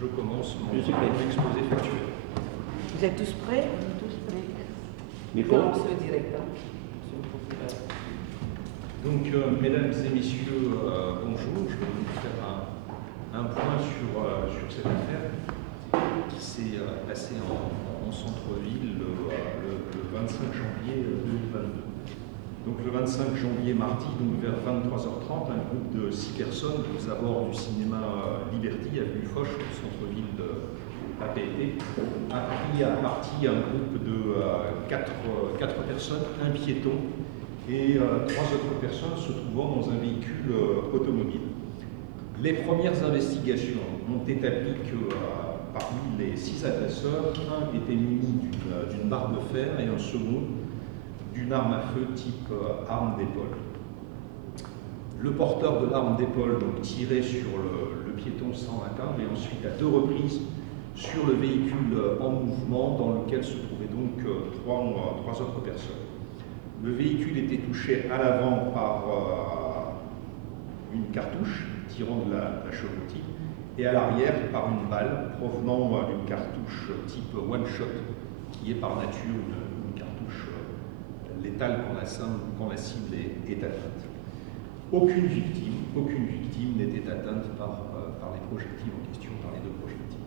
je commence mon exposé factuel. Vous êtes tous prêts? Je commence direct. Donc, mesdames et messieurs, bonjour. Je vais vous faire un point sur cette affaire qui s'est passée en centre-ville le 25 janvier 2022. Donc le 25 janvier mardi, donc vers 23h30, un groupe de 6 personnes aux abords du cinéma Liberty, avenue Foch, au centre-ville de l'APT, a pris à partie un groupe de 4 personnes, un piéton et 3 autres personnes se trouvant dans un véhicule automobile. Les premières investigations ont établi que parmi les 6 agresseurs, un était muni d'une barre de fer et un second d'une arme à feu type arme d'épaule. Le porteur de l'arme d'épaule donc tirait sur le piéton sans atteindre et ensuite à 2 reprises sur le véhicule en mouvement dans lequel se trouvaient donc 3 autres personnes. Le véhicule était touché à l'avant par une cartouche tirant de la chevrotine et à l'arrière par une balle provenant d'une cartouche type one-shot qui est par nature une cartouche létale quand la cible est atteinte. Aucune victime n'était atteinte par les projectiles en question, par les 2 projectiles.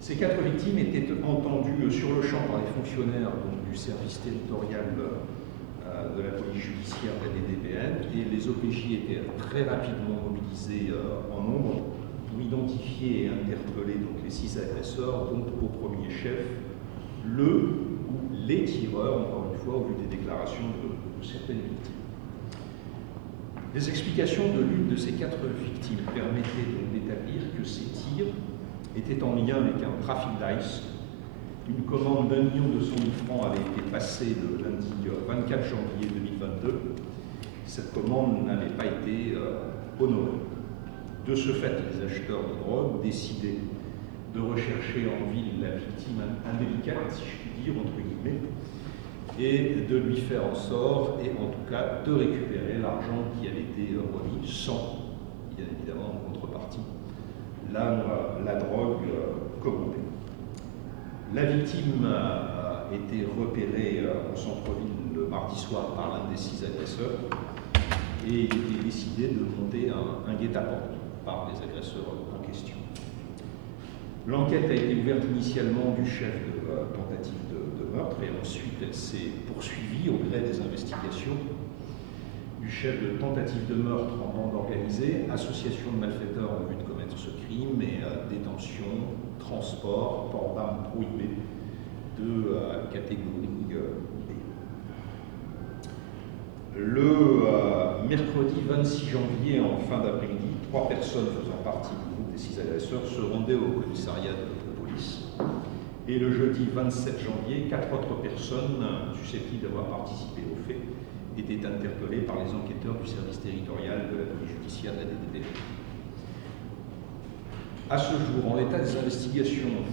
Ces 4 victimes étaient entendues sur le champ par les fonctionnaires du service territorial de la police judiciaire de la DDPN et les OPJ étaient très rapidement mobilisés en nombre pour identifier et interpeller donc, les 6 agresseurs, dont au premier chef le ou les tireurs, encore une fois, au vu des déclarations de certaines victimes. Les explications de l'une de ces 4 victimes permettaient donc d'établir que ces tirs étaient en lien avec un trafic d'ice. Une commande d'1 200 000 francs avait été passée le lundi 24 janvier 2022. Cette commande n'avait pas été honorée. De ce fait, les acheteurs de drogue décidaient de rechercher en ville la victime indélicate, si je puis dire, entre guillemets, et de lui faire en sort, et en tout cas de récupérer l'argent qui avait été remis sans, bien évidemment, en contrepartie, la drogue commandée. La victime a été repérée en centre-ville le mardi soir par l'un des 6 agresseurs et il était décidé de monter un guet-apens par les agresseurs en question. L'enquête a été ouverte initialement du chef de tentative de meurtre et ensuite elle s'est poursuivie au gré des investigations du chef de tentative de meurtre en bande organisée, association de malfaiteurs en vue de commettre ce crime et détention, transport, port d'armes prohibées de catégorie B. Le mercredi 26 janvier, en fin d'après-midi, 3 personnes faisant partie du groupe des 6 agresseurs se rendaient au commissariat de police. Et le jeudi 27 janvier, 4 autres personnes susceptibles d'avoir participé au fait étaient interpellées par les enquêteurs du service territorial de la police judiciaire de la DDP. À ce jour, en l'état des investigations,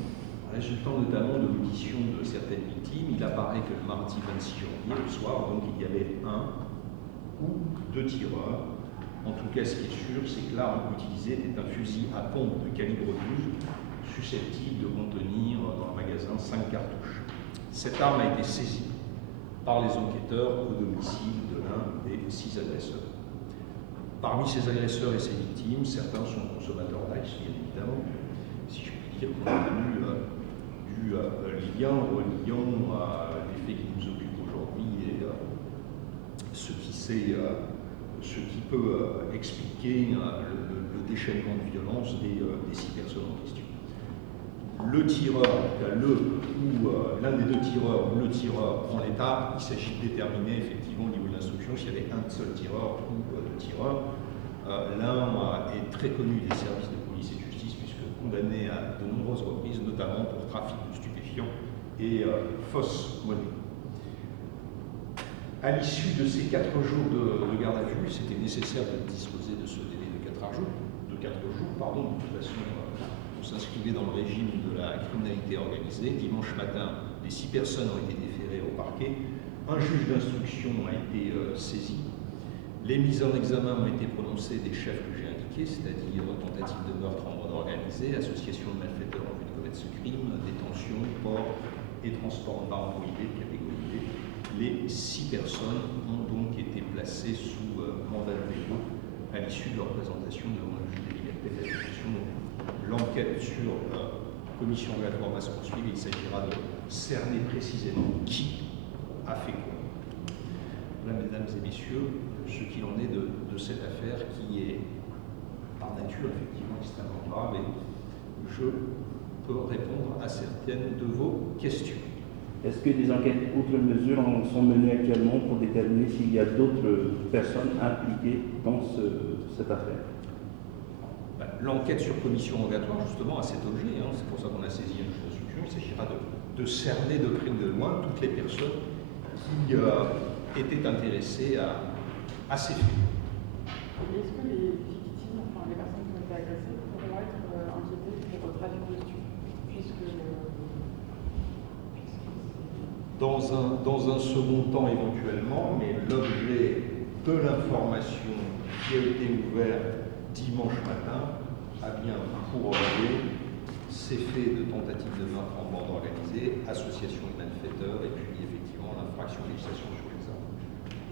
résultant notamment de l'audition de certaines victimes, il apparaît que le mardi 26 janvier, le soir, donc il y avait 1 ou 2 tireurs. En tout cas, ce qui est sûr, c'est que l'arme utilisée était un fusil à pompe de calibre 12, susceptible de contenir dans le magasin 5 cartouches. Cette arme a été saisie par les enquêteurs au domicile de l'un des 6 agresseurs. Parmi ces agresseurs et ces victimes, certains sont consommateurs d'ice, bien évidemment, si je puis dire, compte tenu du lien reliant les faits qui nous occupent aujourd'hui et ce qui peut expliquer le déchaînement de violence des 6 personnes en question. Le tireur, en tout cas l'un des 2 tireurs ou le tireur en l'état, il s'agit de déterminer effectivement au niveau de l'instruction s'il y avait un seul tireur ou 2 tireurs. L'un est très connu des services de police et de justice puisque condamné à de nombreuses reprises, notamment pour trafic de stupéfiants et fausse monnaie. À l'issue de ces 4 jours de garde à vue, c'était nécessaire de disposer de ce délai de 4 jours. De toute façon, on s'inscrivait dans le régime de la criminalité organisée. Dimanche matin, les 6 personnes ont été déférées au parquet. Un juge d'instruction a été saisi. Les mises en examen ont été prononcées des chefs que j'ai indiqués, c'est-à-dire tentative de meurtre en bande organisée, organisée, association de malfaiteurs en vue de commettre ce crime, détention, port et transport d'armes brouillées de catégorie B. Les 6 personnes ont donc été placées sous mandat de dépôt à l'issue de leur présentation devant le juge des libertés et de la détention. L'enquête sur commission rogatoire va se poursuivre. Il s'agira de cerner précisément qui a fait quoi. Voilà, mesdames et messieurs, ce qu'il en est de cette affaire qui est par nature effectivement extrêmement grave, et je peux répondre à certaines de vos questions. Est-ce que des enquêtes outre mesure sont menées actuellement pour déterminer s'il y a d'autres personnes impliquées dans cette affaire? L'enquête sur commission rogatoire, justement, a cet objet, c'est pour ça qu'on a saisi un juge d'instruction. Il s'agira de cerner de près ou de loin toutes les personnes qui étaient intéressées à ces faits. Est-ce que les victimes, enfin les personnes qui ont été agressées, pourront être inquiétées pour trafic de stupéfiants, puisque dans un second temps éventuellement, mais l'objet de l'information qui a été ouverte dimanche matin a bien pour objet ces faits de tentative de meurtre en bande organisée, association de malfaiteurs et puis effectivement l'infraction à législation sur les armes.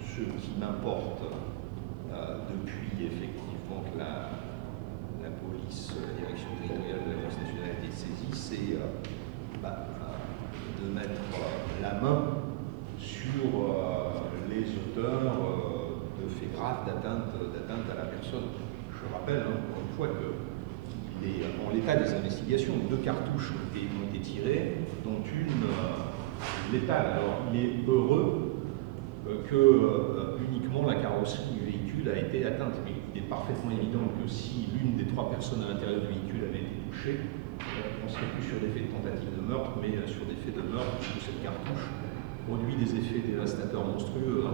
Ce qui m'importe depuis effectivement que la police, la direction territoriale de la police nationale a été saisie, c'est de mettre la main sur les auteurs de faits graves d'atteinte à la personne. Je rappelle encore une fois qu'il est en l'état des investigations. 2 cartouches ont été tirées, dont une létale. Alors il est heureux que uniquement la carrosserie du véhicule a été atteinte. Mais il est parfaitement évident que si l'une des 3 personnes à l'intérieur du véhicule avait été touchée, on ne serait plus sur des faits de tentative de meurtre, mais sur des faits de meurtre, puisque cette cartouche produit des effets dévastateurs monstrueux.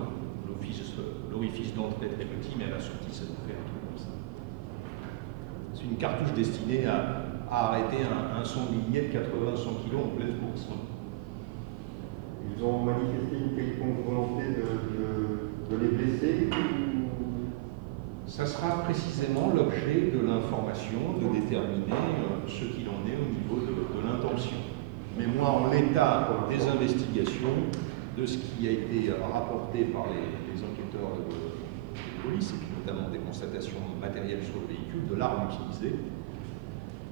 L'orifice d'entrée est très petit, mais à la sortie, ça nous fait un truc comme ça. C'est une cartouche destinée à arrêter un sanglier de 80-100 kg en pleine course. Ils ont manifesté une quelconque volonté de les blesser? Ça sera précisément l'objet de l'information, de déterminer ce qu'il en est au niveau de l'intention. Mais moi, en l'état des investigations, de ce qui a été rapporté par les enquêteurs de police, et puis notamment des constatations matérielles sur le véhicule, de l'arme utilisée,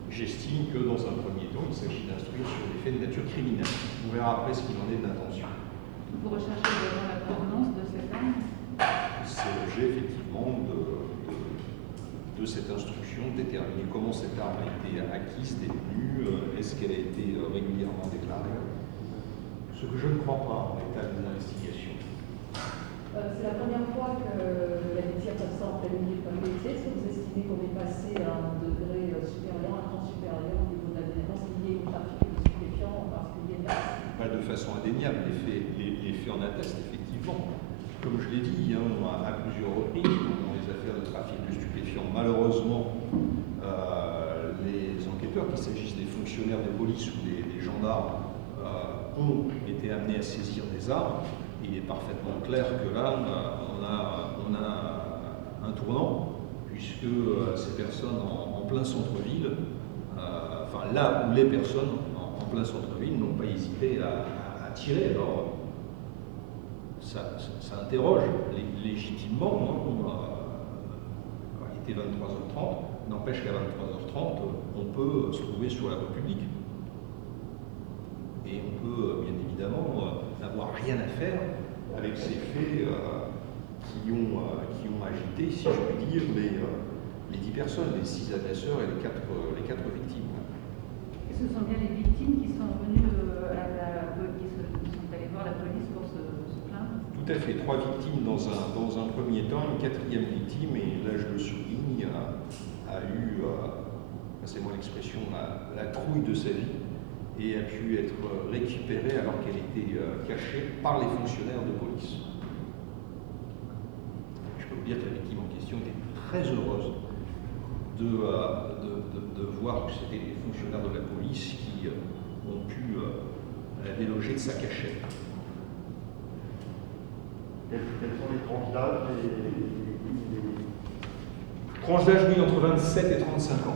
j'estime que dans un premier temps, il s'agit d'instruire sur des faits de nature criminelle. On verra après ce qu'il en est de l'intention. vous recherchez vraiment la provenance de cette arme? C'est l'objet effectivement de cette instruction, de déterminer comment cette arme a été acquise, détenue, est-ce qu'elle a été régulièrement déclarée. Ce que je ne crois pas en l'état des investigations. C'est la première fois que la métier comme ça en plein milieu de métier. Est-ce que vous estimez qu'on est passé à un degré supérieur, un cran supérieur au niveau de la délinquance liée au trafic de stupéfiants, en particulier De façon indéniable, les faits en attestent effectivement. Comme je l'ai dit à plusieurs reprises, dans les affaires de trafic de stupéfiants, malheureusement, les enquêteurs, qu'il s'agisse des fonctionnaires de police ou des gendarmes, ont été amenés à saisir des armes. Il est parfaitement clair que là, on a un tournant, puisque ces personnes en plein centre-ville, là où les personnes en plein centre-ville n'ont pas hésité à tirer. Alors, ça interroge légitimement. Il était 23h30, n'empêche qu'à 23h30, on peut se trouver sur la voie publique. Et on peut, bien évidemment, n'avoir rien à faire avec ces faits qui ont agité, si je puis dire, les 10 personnes, les 6 agresseurs et les 4 victimes. Et ce sont bien les victimes qui sont venues qui sont allées voir la police pour se plaindre? Tout à fait. 3 victimes dans un premier temps, une 4e victime, et là je le souligne, a eu, passez-moi l'expression, la trouille de sa vie, et a pu être récupérée alors qu'elle était cachée par les fonctionnaires de police. Je peux vous dire que la victime en question était très heureuse de voir que c'était les fonctionnaires de la police qui ont pu la déloger de sa cachette. Quelles sont les tranches d'âge? Tranche d'âge, oui, entre 27 et 35 ans.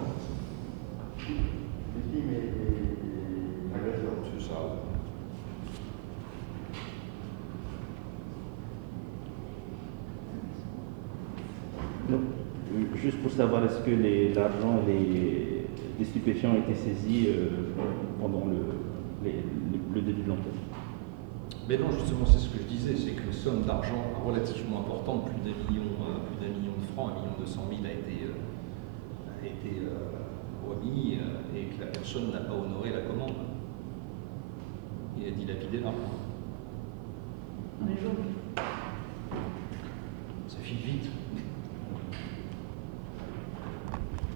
Donc, juste pour savoir, est-ce que l'argent et les stupéfiants ont été saisis pendant le début de l'enquête? Mais non, justement, c'est ce que je disais, c'est qu'une somme d'argent relativement importante, plus d'un million de francs, 1,2 million a été remis et que la personne n'a pas honoré la commande. Il a dilapidé l'argent.